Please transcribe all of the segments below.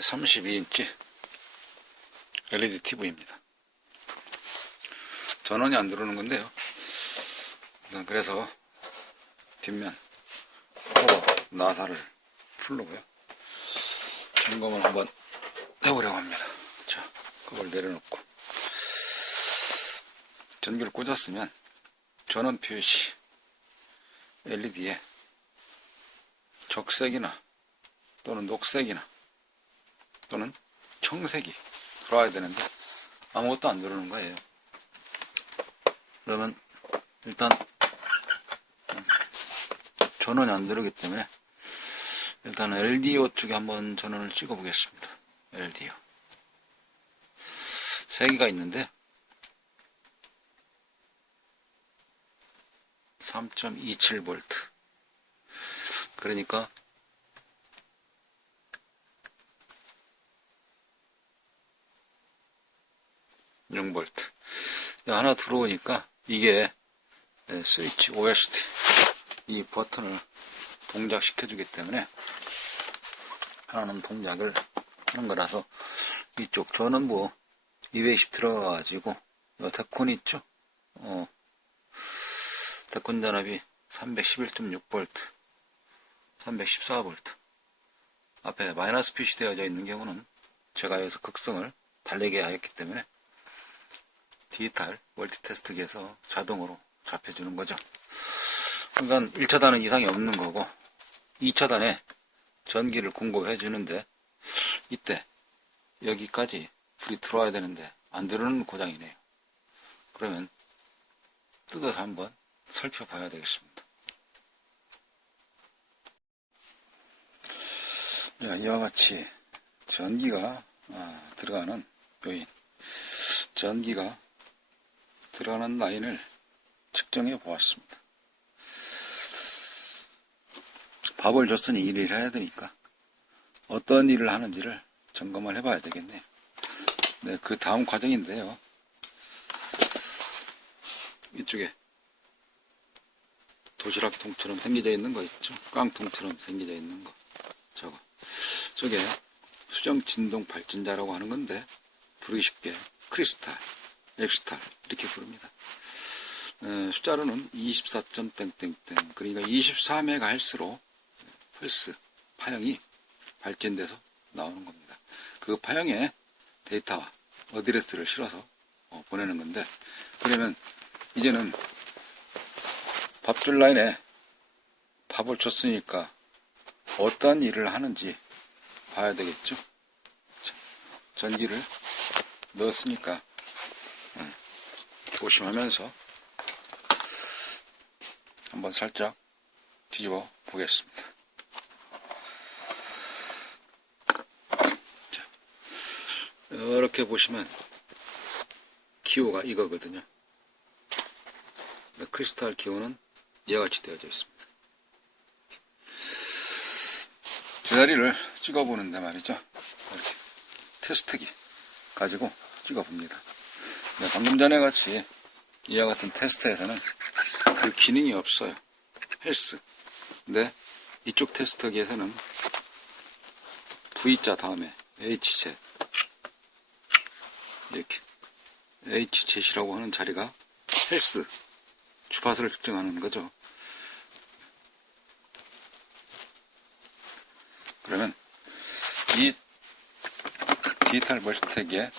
32인치 LED TV입니다. 전원이 안 들어오는 건데요. 그래서 뒷면 파워 나사를 풀르고요. 점검을 한번 해보려고 합니다. 자, 그걸 내려놓고 전기를 꽂았으면 전원 표시 LED에 적색이나 또는 녹색이나 또는 청색이 들어와야 되는데 아무것도 안 들어오는 거예요. 그러면 일단 전원이 안 들어오기 때문에 일단 LDO 쪽에 한번 전원을 찍어 보겠습니다. LDO 3개가 있는데 3.27V 그러니까 (0V) 하나 들어오니까 이게 스위치 OST 이 버튼을 동작시켜 주기 때문에 하나는 동작을 하는 거라서 이쪽 전원부 220 들어가 가지고 데콘이 있죠. 데콘 전압이 311.6V 314V 앞에 마이너스 표시되어져 있는 경우는 제가 여기서 극성을 달리게 하였기 때문에 디지털 멀티테스트기에서 자동으로 잡혀주는 거죠. 그러니까 1차단은 이상이 없는 거고 2차단에 전기를 공급해 주는데 이때 여기까지 불이 들어와야 되는데 안 들어오는 고장이네요. 그러면 뜯어서 한번 살펴봐야 되겠습니다. 이와 같이 전기가 들어가는 요인, 전기가 들어가는 라인을 측정해 보았습니다. 밥을 줬으니 일을 해야 되니까 어떤 일을 하는지를 점검을 해봐야 되겠네요. 네, 그 다음 과정인데요. 이쪽에 도시락통처럼 생겨져 있는 거 있죠? 깡통처럼 생겨져 있는 거. 저게 수정 진동 발전자라고 하는 건데 부르기 쉽게 크리스탈, 엑스탈 이렇게 부릅니다. 숫자로는 24.땡땡땡 그러니까 24MHz로 펄스 파형이 발전돼서 나오는 겁니다. 그 파형에 데이터와 어드레스를 실어서 보내는 건데 그러면 이제는 밥줄 라인에 밥을 줬으니까 어떤 일을 하는지 봐야 되겠죠. 전기를 넣었으니까 조심하면서 한번 살짝 뒤집어 보겠습니다. 자, 이렇게 보시면 기호가 이거거든요. 크리스탈 기호는 이와 같이 되어져 있습니다. 제자리를 찍어보는데 말이죠. 이렇게 테스트기 가지고 찍어봅니다. 방금 전에 같이 이와 같은 테스트에서는 그 기능이 없어요. 헬스. 근데 이쪽 테스트기에서는 V자 다음에 HZ 이렇게 HZ이라고 하는 자리가 헬스 주파수를 측정하는 거죠. 그러면 이 디지털 멀티테기에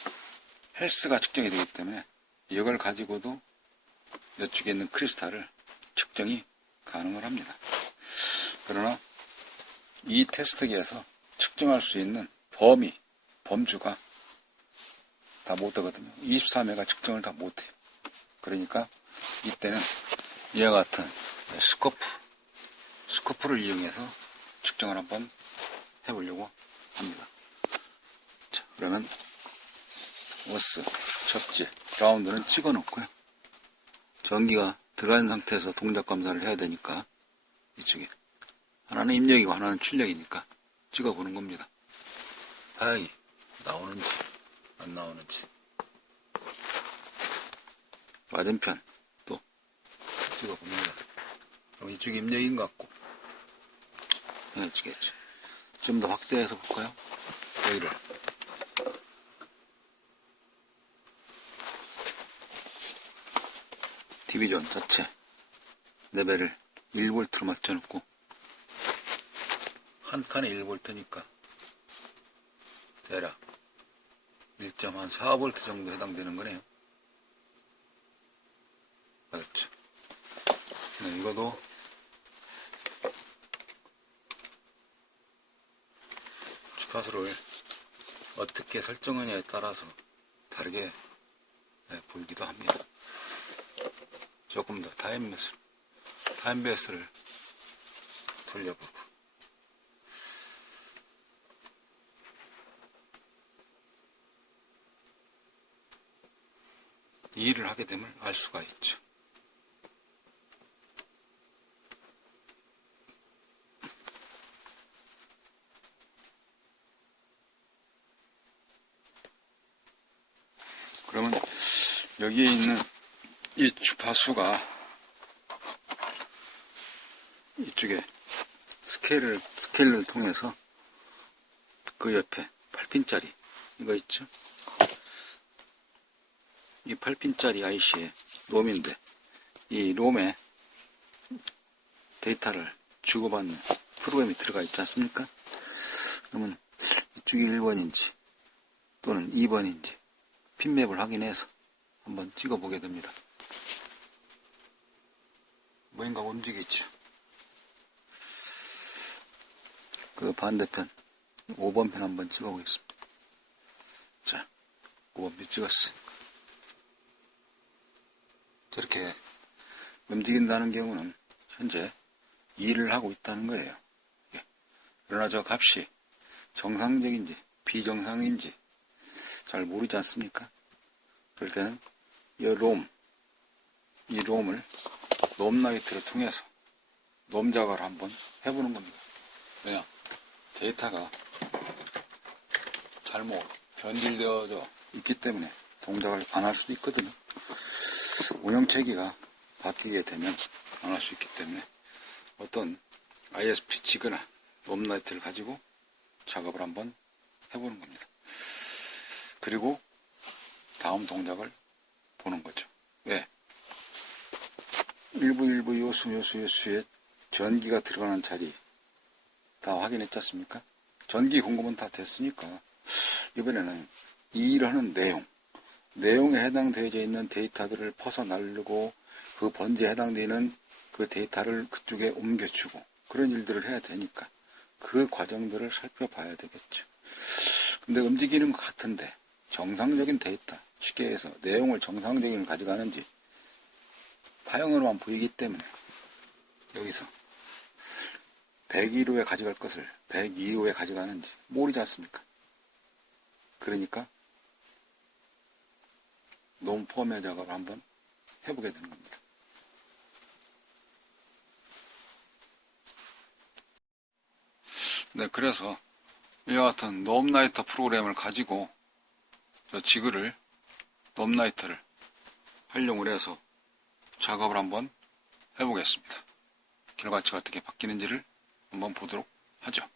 헬스가 측정이 되기 때문에 이걸 가지고도 이쪽에 있는 크리스탈을 측정이 가능을 합니다. 그러나 이 테스트기에서 측정할 수 있는 범주가 다 못되거든요. 24메가 측정을 다 못해요. 그러니까 이때는 이와 같은 스코프를 이용해서 측정을 한번 해보려고 합니다. 자, 그러면 오스, 접지, 그라운드는 찍어 놓고요. 전기가 들어간 상태에서 동작 검사를 해야 되니까 이쪽에 하나는 입력이고 하나는 출력이니까 찍어 보는 겁니다. 파형이 나오는지 안 나오는지 맞은편 또 찍어 봅니다. 그럼 이쪽이 입력인 것 같고 찍겠죠. 좀 더 확대해서 볼까요? 여기를 디비전 자체 레벨을 1V로 맞춰놓고 한 칸에 1V니까 대략 1.4V 정도 해당되는 거네요. 그렇죠. 네, 이거도 주파수를 어떻게 설정하냐에 따라서 다르게 보이기도 합니다. 조금 더 타임베이스를 돌려보고 이 일을 하게 됨을 알 수가 있죠. 그러면 여기에 있는 이 주파수가 이쪽에 스케일을 통해서 그 옆에 8핀짜리 이거 있죠? 이 8핀짜리 IC의 롬인데 이 롬에 데이터를 주고받는 프로그램이 들어가 있지 않습니까? 그러면 이쪽이 1번인지 또는 2번인지 핀맵을 확인해서 한번 찍어보게 됩니다. 뭔가 움직이죠. 그 반대편 5번 편 한번 찍어보겠습니다. 자, 5번 편 찍었어요. 저렇게 움직인다는 경우는 현재 일을 하고 있다는 거예요. 그러나 저 값이 정상적인지 비정상인지 잘 모르지 않습니까? 그럴 때는 이 롬을 롬라이트를 통해서 롬 작업을 한번 해보는 겁니다. 왜냐? 데이터가 잘못 변질되어져 있기 때문에 동작을 안 할 수도 있거든요. 운영체계가 바뀌게 되면 안 할 수 있기 때문에 어떤 ISP 지거나 롬라이트를 가지고 작업을 한번 해보는 겁니다. 그리고 다음 동작을 보는 거죠. 왜? 일부 요수에 전기가 들어가는 자리 다 확인했지 않습니까? 전기 공급은 다 됐으니까 이번에는 이 일을 하는 내용에 해당되어져 있는 데이터들을 퍼서 나르고 그 번지에 해당되는 그 데이터를 그쪽에 옮겨주고 그런 일들을 해야 되니까 그 과정들을 살펴봐야 되겠죠. 근데 움직이는 것 같은데 정상적인 데이터, 쉽게 해서 내용을 정상적인 걸 가져가는지 파형으로만 보이기 때문에 여기서 101호에 가져갈 것을 102호에 가져가는지 모르지 않습니까? 그러니까 롬 포맷 작업을 한번 해보게 되는 겁니다. 네, 그래서 이와 같은 롬라이터 프로그램을 가지고 저 지그를 롬라이터를 활용을 해서 작업을 한번 해보겠습니다. 결과치가 어떻게 바뀌는지를 한번 보도록 하죠.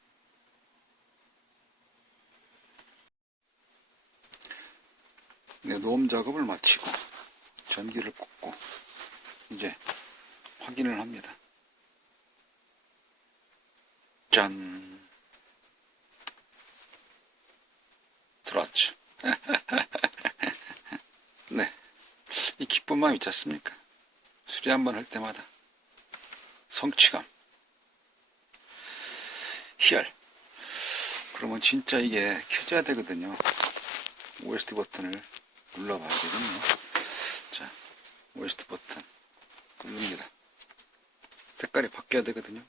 네, 롬 작업을 마치고 전기를 꽂고 이제 확인을 합니다. 짠! 들어왔죠. 네, 이 기쁜 마음 있지 않습니까? 수리 한번 할 때마다 성취감, 희열. 그러면 진짜 이게 켜져야 되거든요. OST 버튼을 눌러봐야 되겠네요. 자, OST 버튼 누릅니다. 색깔이 바뀌어야 되거든요.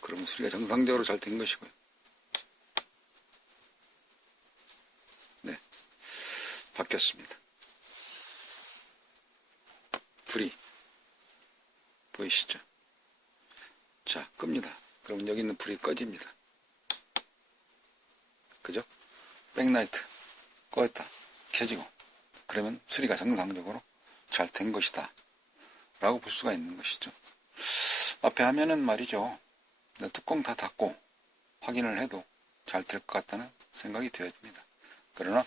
그러면 수리가 정상적으로 잘 된 것이고요. 네, 바뀌었습니다. 불이 보이시죠? 자, 끕니다. 그럼 여기 있는 불이 꺼집니다. 그죠? 백라이트 꺼졌다 켜지고, 그러면 수리가 정상적으로 잘 된 것이다 라고 볼 수가 있는 것이죠. 앞에 화면은 말이죠, 뚜껑 다 닫고 확인을 해도 잘 될 것 같다는 생각이 되어집니다. 그러나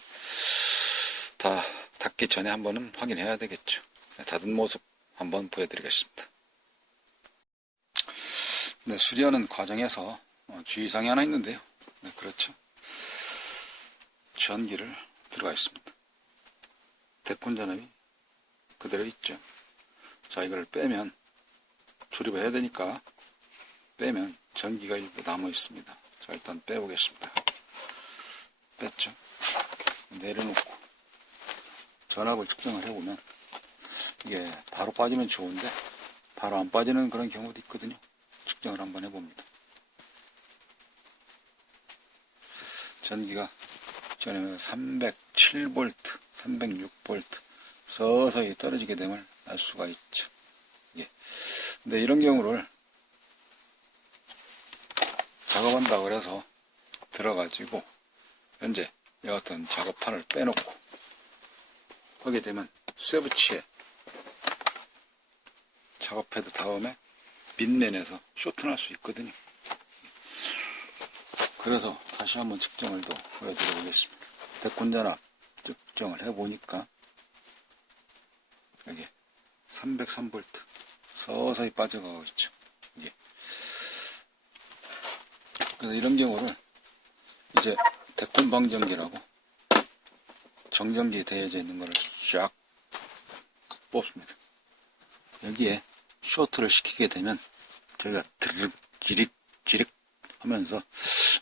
다 닫기 전에 한번은 확인해야 되겠죠. 닫은 모습 한번 보여드리겠습니다. 네, 수리하는 과정에서 주의사항이 하나 있는데요. 네, 그렇죠. 전기를 들어가 있습니다. 대콘 전압이 그대로 있죠. 자, 이걸 빼면 조립을 해야 되니까 빼면 전기가 일부 남아 있습니다. 자, 일단 빼보겠습니다. 뺐죠. 내려놓고 전압을 측정을 해보면 이게 바로 빠지면 좋은데 바로 안 빠지는 그런 경우도 있거든요. 측정을 한번 해봅니다. 전기가 전에는 307V, 306V 서서히 떨어지게 됨을 알 수가 있죠. 예. 근데 이런 경우를 작업한다고 그래서 들어가지고 현재 이 같은 작업판을 빼놓고 하게 되면 쇠붙이에 작업해도 다음에 밑면에서 쇼트날 수 있거든요. 그래서 다시 한번 측정을 더 보여드려 보겠습니다. 대콘전압 측정을 해보니까 여기 303V 서서히 빠져가고 있죠. 이게. 그래서 이런 경우를 이제 대콘 방전기라고 정전기 대여져 있는 거를 쫙 뽑습니다. 여기에 쇼트를 시키게 되면 저희가 드르륵 지릭 하면서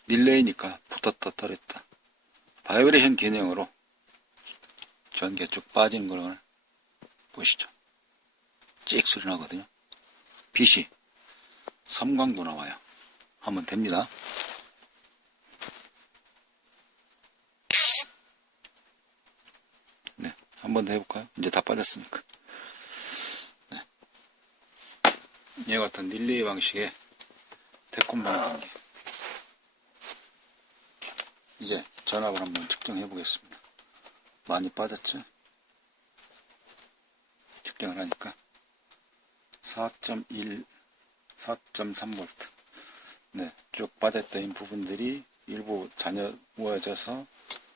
릴레이니까 붙었다 떨었다 바이브레이션 기능으로 전기가 쭉 빠지는 걸 보시죠. 찍 소리 나거든요. 빛이 섬광도 나와요. 하면 됩니다. 네, 한 번 더 해볼까요? 이제 다 빠졌으니까. 네. 이와 같은 릴레이 방식의 대콘 방전기. 이제 전압을 한번 측정해 보겠습니다. 많이 빠졌죠? 측정을 하니까 4.1, 4.3V. 네, 쭉 빠졌던 부분들이 일부 잔여 모여져서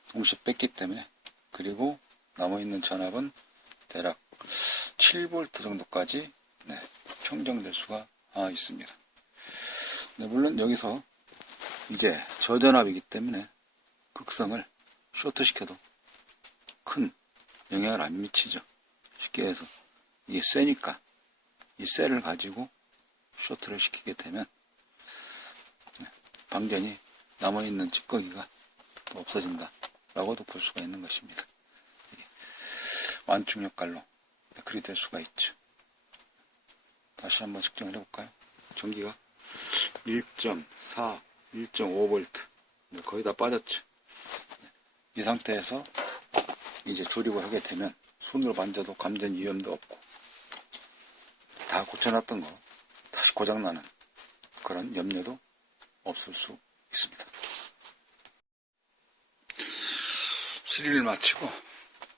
동시에 뺐기 때문에, 그리고 남아있는 전압은 대략 7V 정도까지 평정될 수가 있습니다. 네, 물론 여기서 이제 저전압이기 때문에 극성을 쇼트시켜도 큰 영향을 안 미치죠. 쉽게 해서 이게 쇠니까 이 쇠를 가지고 쇼트를 시키게 되면 방전이 남아있는 찌꺼기가 또 없어진다 라고도 볼 수가 있는 것입니다. 완충 역할로 그리 될 수가 있죠. 다시 한번 측정을 해볼까요? 전기가 1.4, 1.5V 거의 다 빠졌죠. 이 상태에서 이제 조립을 하게 되면 손으로 만져도 감전 위험도 없고 다 고쳐놨던 거 다시 고장나는 그런 염려도 없을 수 있습니다. 수리를 마치고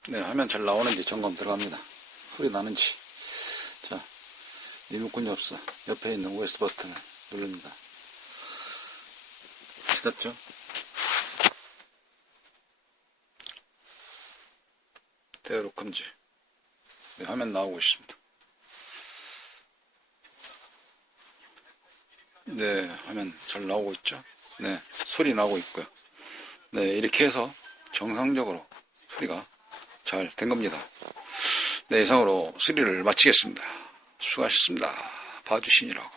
화면 잘 나오는지 점검 들어갑니다. 소리 나는지. 자, 리모컨이 없어. 옆에 있는 OS 버튼을 누릅니다. 시켰죠? 대여록 금지. 네, 화면 나오고 있습니다. 네, 화면 잘 나오고 있죠? 네, 소리 나오고 있고요. 네, 이렇게 해서 정상적으로 소리가 잘 된 겁니다. 네, 이상으로 수리를 마치겠습니다. 수고하셨습니다. 봐주시느라고.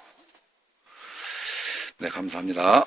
네, 감사합니다.